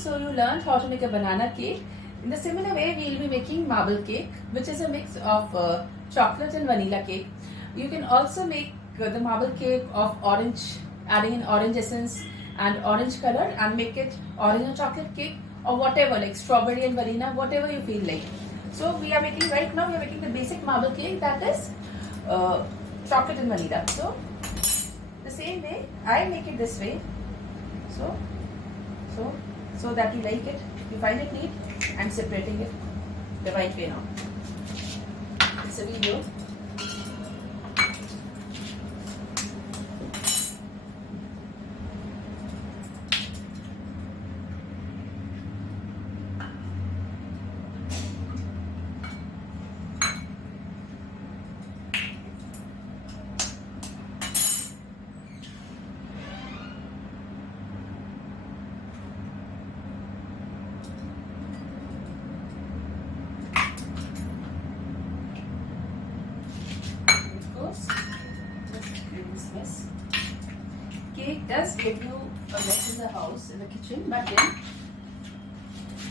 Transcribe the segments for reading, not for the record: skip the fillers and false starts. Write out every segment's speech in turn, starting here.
So you learned how to make a banana cake. In the similar way, we will be making marble cake, which is a mix of chocolate and vanilla cake. You can also make the marble cake of orange, adding in orange essence and orange color, and make it orange or chocolate cake, or whatever, like strawberry and vanilla, whatever you feel like. So we are making, right now we are making the basic marble cake, that is chocolate and vanilla. So the same way, I make it this way. So that you like it, you find it neat. I'm separating it the right way now. It's a video. Mess. Cake does give you a mess in the house, in the kitchen, but then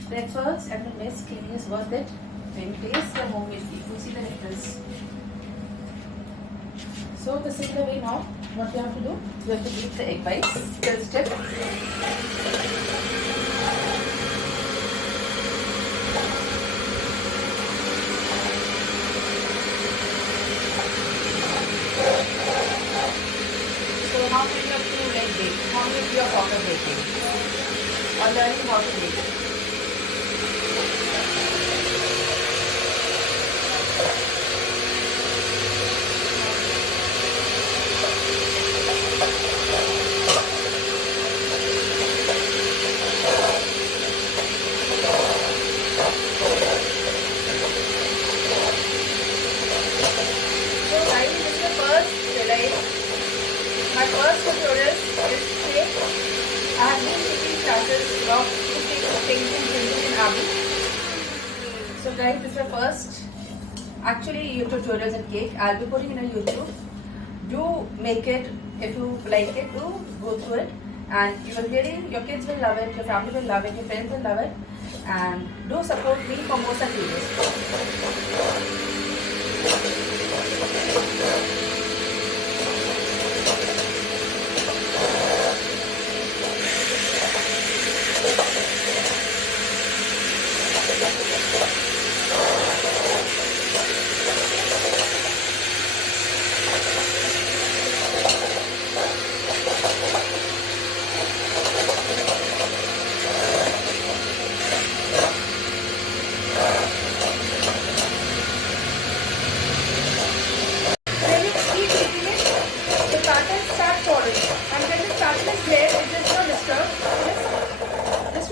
the efforts and the mess cleaning is worth it when you taste the homemade cake. You see the difference. So the similar way now, what you have to do, you have to beat the egg whites. Third step. How many of you like baking? How many of you are fond of baking or learning how to bake? So guys, this is the first my first tutorial is cake. I have been taking classes of cooking, painting, printing and Abi. So guys, this is the first actually tutorials in cake. I'll be putting in a YouTube. Do make it if you like it. Do go through it, and you will really, your kids will love it, your family will love it, your friends will love it, and do support me for more such videos.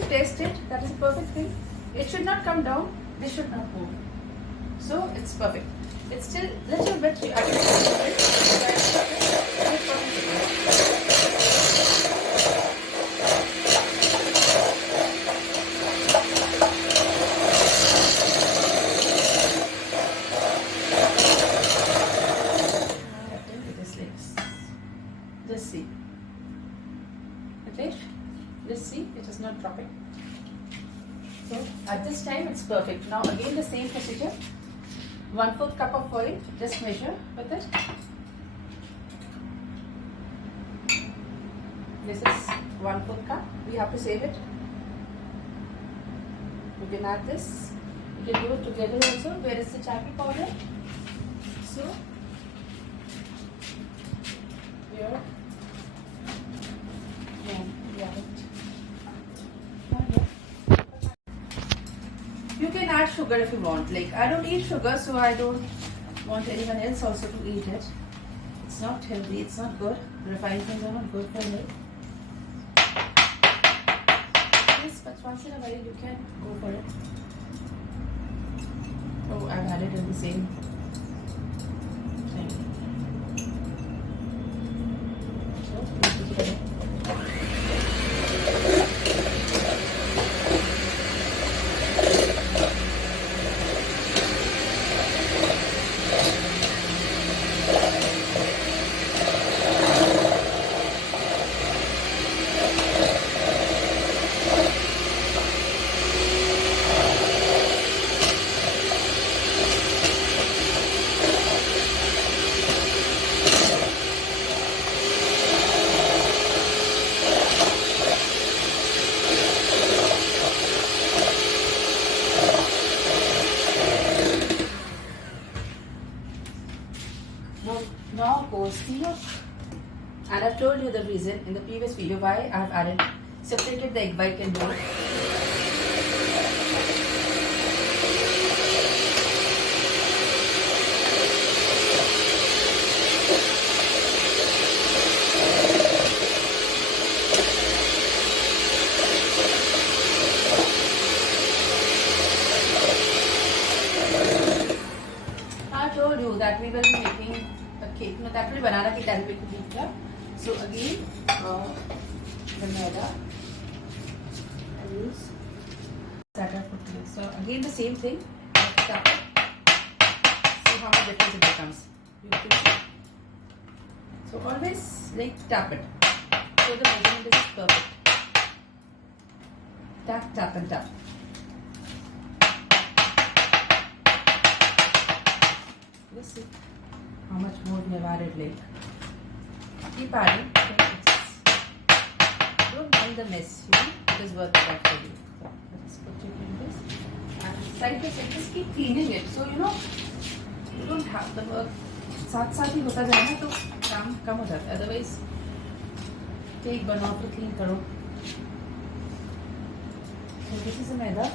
Taste it, that is a perfect thing. It should not come down, this should not move. So it's perfect. It's still little bit, I can just see. Okay? Just see, it is not dropping. So at this time it's perfect. Now again the same procedure. 1/4 cup of oil, just measure with it. This is 1/4 cup. We have to save it. You can add this. You can do it together also. Where is the chappi powder? So here. You can add sugar if you want. Like, I don't eat sugar, so I don't want anyone else also to eat it. It's not healthy, it's not good. Refined things are not good for health. Yes, but once in a while you can go for it. Oh, I've had it in the same thing. So, this is I've told you the reason in the previous video why I've added separated the egg white and yolk. I told you that we will be making a cake. No, that will be banana cake and we could do that. So again, the maida. I use that I put here. So again the same thing. Tap it. See how much difference it becomes. You can see. So always like tap it. So the measurement is perfect. Tap, tap and tap. Let's see how much more we have added like. Keep adding. Don't mind the mess, you know, it is worth it after you. So let's put it in this. And side by side, just keep cleaning it. So you know, you don't have the work. साथ ही होता जाए ना तो काम कम हो जाता है. Otherwise, cake बनाओ तो clean करो. So this is a maida,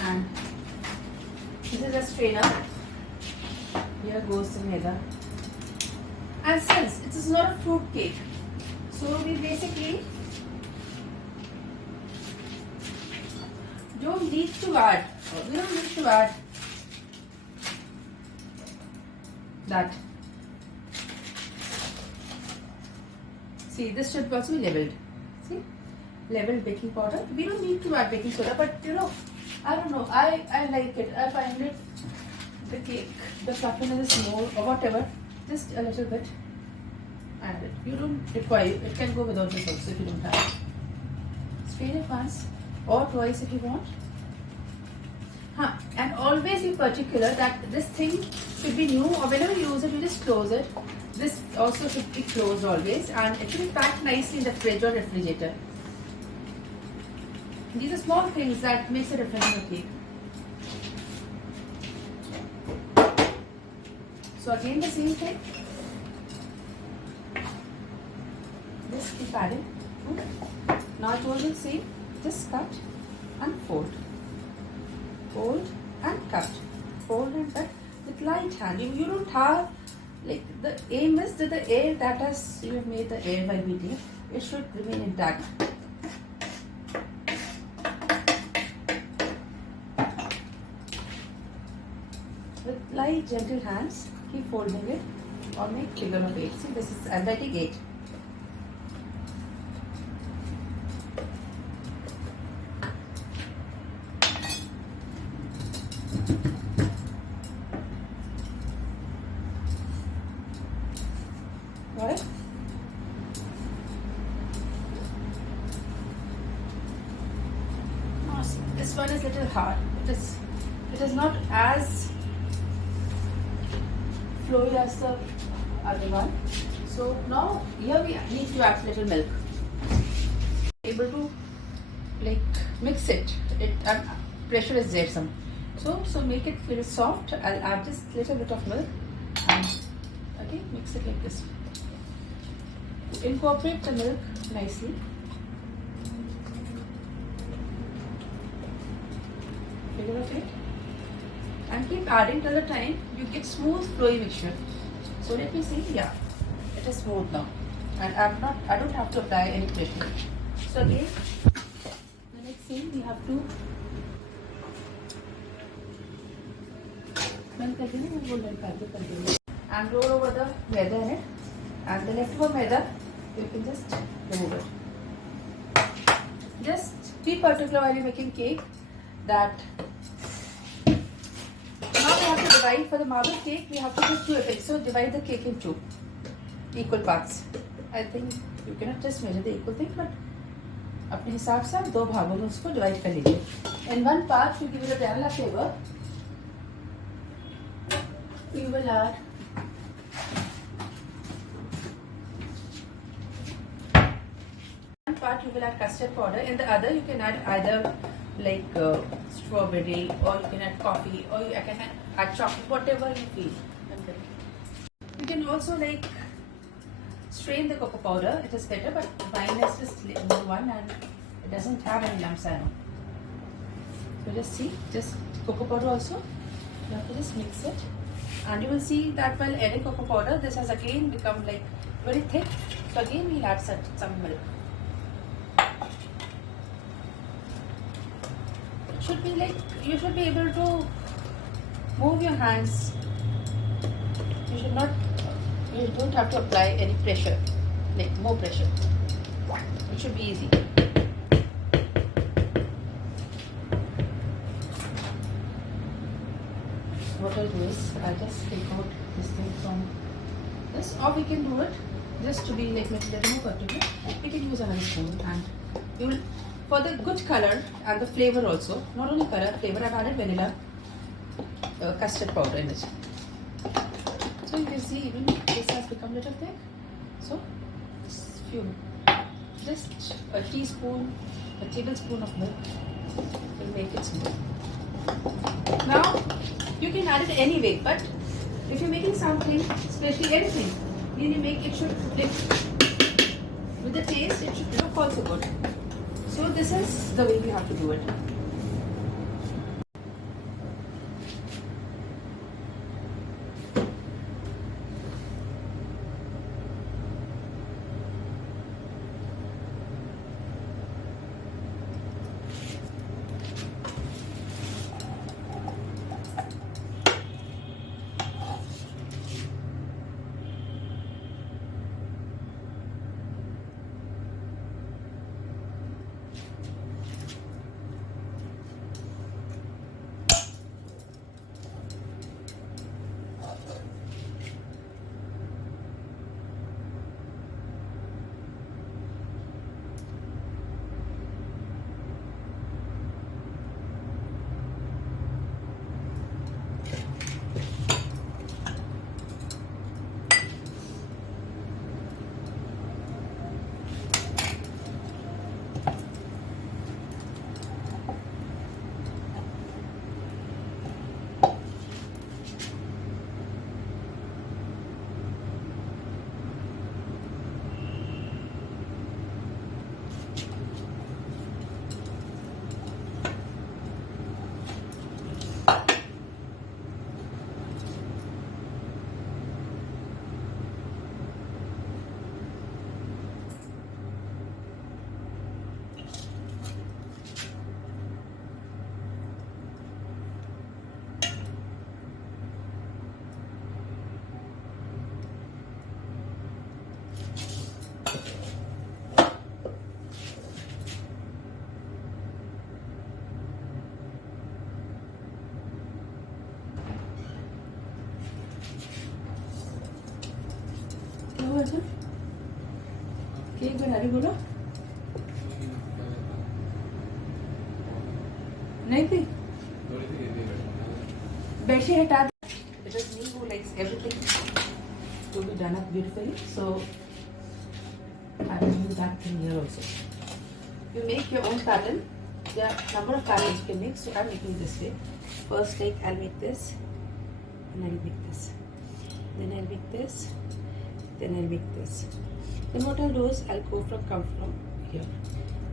and this is a strainer. Here goes the maida. And since it is not a fruit cake, so we basically don't need to add. We don't need to add that. See, this should also be leveled. See, leveled baking powder. We don't need to add baking soda, but you know, I don't know. I like it. I find it the cake, the fluffiness is more or whatever. Just a little bit. Add it. You don't require. It can go without this also if you don't have. Strain it once or twice if you want. And always be particular that this thing should be new, or whenever you use it, you just close it. This also should be closed always, and it should be packed nicely in the fridge or refrigerator. These are small things that makes a difference in the cake. So again the same thing. Just keep adding. Now I told you same. Just cut and fold. Fold and cut. Fold and cut with light hand. You don't have, like, the aim is that the air that has you have made the air by beating it should remain intact. With light gentle hands, keep folding it or make figure of 8. See, this is I'm writing 8. Right? Oh, see, this one is a little hard. It is not as flowy as the other one. So now here we need to add little milk. Able to like mix it. Pressure is there some. So make it little soft. I'll add just little bit of milk and again mix it like this. Incorporate the milk nicely. Figure of 8. And keep adding till the time you get smooth flowy mixture. So let me see. Yeah, it is smooth now, and I don't have to apply any pressure. So again, the next thing we have to and roll over the maida in it, and the leftover maida you can just remove it. Just be particular while you're making cake that now we have to divide for the marble cake. We have to do 2 effects. So divide the cake in 2 equal parts. I think you cannot just measure the equal thing, but अपने हिसाब से आप 2 भागों में उसको divide कर लीजिए. In one part to give it a vanilla flavor, we will add one part you will add custard powder. In the other you can add either like strawberry, or you can add coffee, or you can add chocolate, whatever you feel. You can also like strain the cocoa powder, it is better, but mine is just little one and it doesn't have any lumps, I know. So just see, just cocoa powder also, you have to just mix it. And you will see that while adding cocoa powder, this has again become like very thick. So again we'll add some milk. It should be like, you should be able to move your hands. You don't have to apply any pressure, like more pressure. It should be easy. What I'll do is, I'll just take out this thing from this, or we can do it just to be like little more particular. We can use a honey spoon, and you will, for the good color and the flavor also, not only color, flavor, I've added vanilla custard powder in it. So you can see even this has become a little thick. So just a teaspoon, a tablespoon of milk will make it smooth. Now you can add it any way, but if you're making something, especially anything, then you make it should like, with the taste it should look also good. So this is the way you have to do it. Cake बना रही बोलो नहीं थी bedsheet हटा दे because me who likes everything to be done up beautifully, so I will use that thing here also. You make your own pattern. There are number of patterns you can make, so I'm making this way. First, like I'll make this, and I'll make this, then I'll make this, then I'll make this. Then what I'll do is I'll come from here,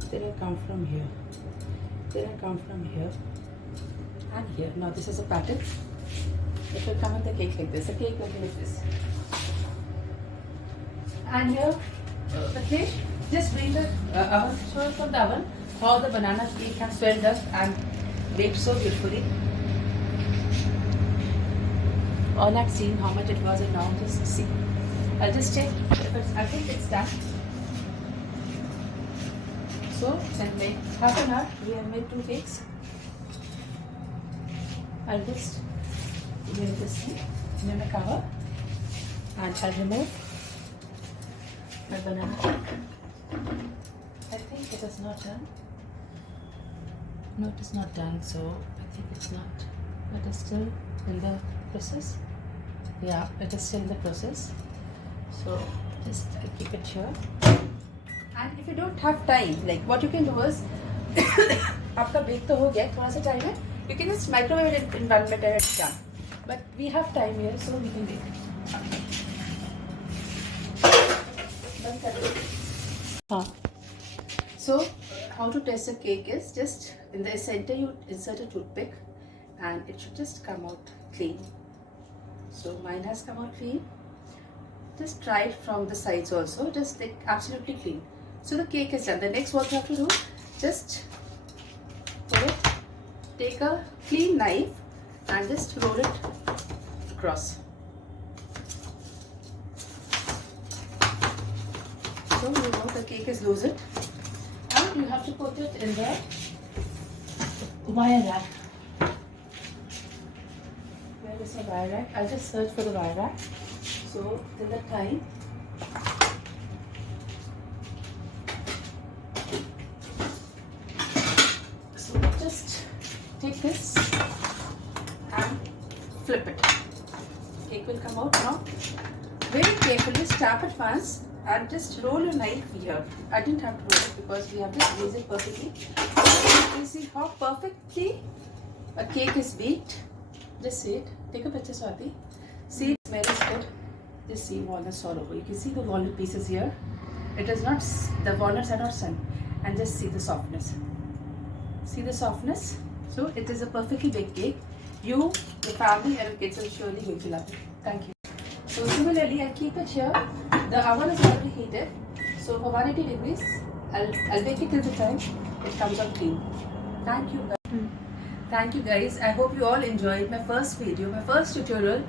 then I'll come from here, then I'll come from here and here. Now this is a pattern. It will come in the cake like this. The cake will be like this. And here the cake, just bring the oven, show it from the oven how the banana cake has swelled up and baked so beautifully. All I've seen how much it was, and now just see. I'll just check if it's, I think it's done. So then make half an hour. We have made 2 cakes. I'll just remove this thing, remove the cover, and I'll remove my banana cake. I think it is not done. No, it is not done. So I think it's not. It is still in the process. Yeah, it is still in the process. So just I'll keep it here. And if you don't have time, like what you can do is, after bake तो हो गया, थोड़ा सा time है, you can just microwave it in 1 minute and it's done. But we have time here, so we can bake. So how to test a cake is just in the center you insert a toothpick and it should just come out clean. So mine has come out clean. Just try it from the sides also, just like absolutely clean. So the cake is done. The next what you have to do, just take a clean knife and just roll it across. So you know the cake is loosened and you have to put it in the wire rack. Where is the wire rack? I'll just search for the wire rack. So till that time, so just take this and flip it. Cake will come out now. Very carefully tap it once and just roll your knife here. I didn't have to roll it because we have to squeeze it perfectly. So you see how perfectly a cake is baked. Just see it. Take a picture, Swati. See it smells good. Just see walnuts all over. You can see the walnut pieces here. It is not, the walnuts are not sun. And just see the softness. See the softness? So it is a perfectly baked cake. You, your family and your kids are surely going to love it. Thank you. So similarly, I'll keep it here. The oven is already heated. So for 180 degrees, I'll bake it till the time it comes out clean. Thank you guys. Thank you guys. I hope you all enjoyed my first video, my first tutorial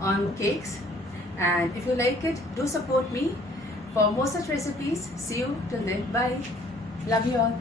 on cakes. And if you like it, do support me for more such recipes. See you till then. Bye. Love you all.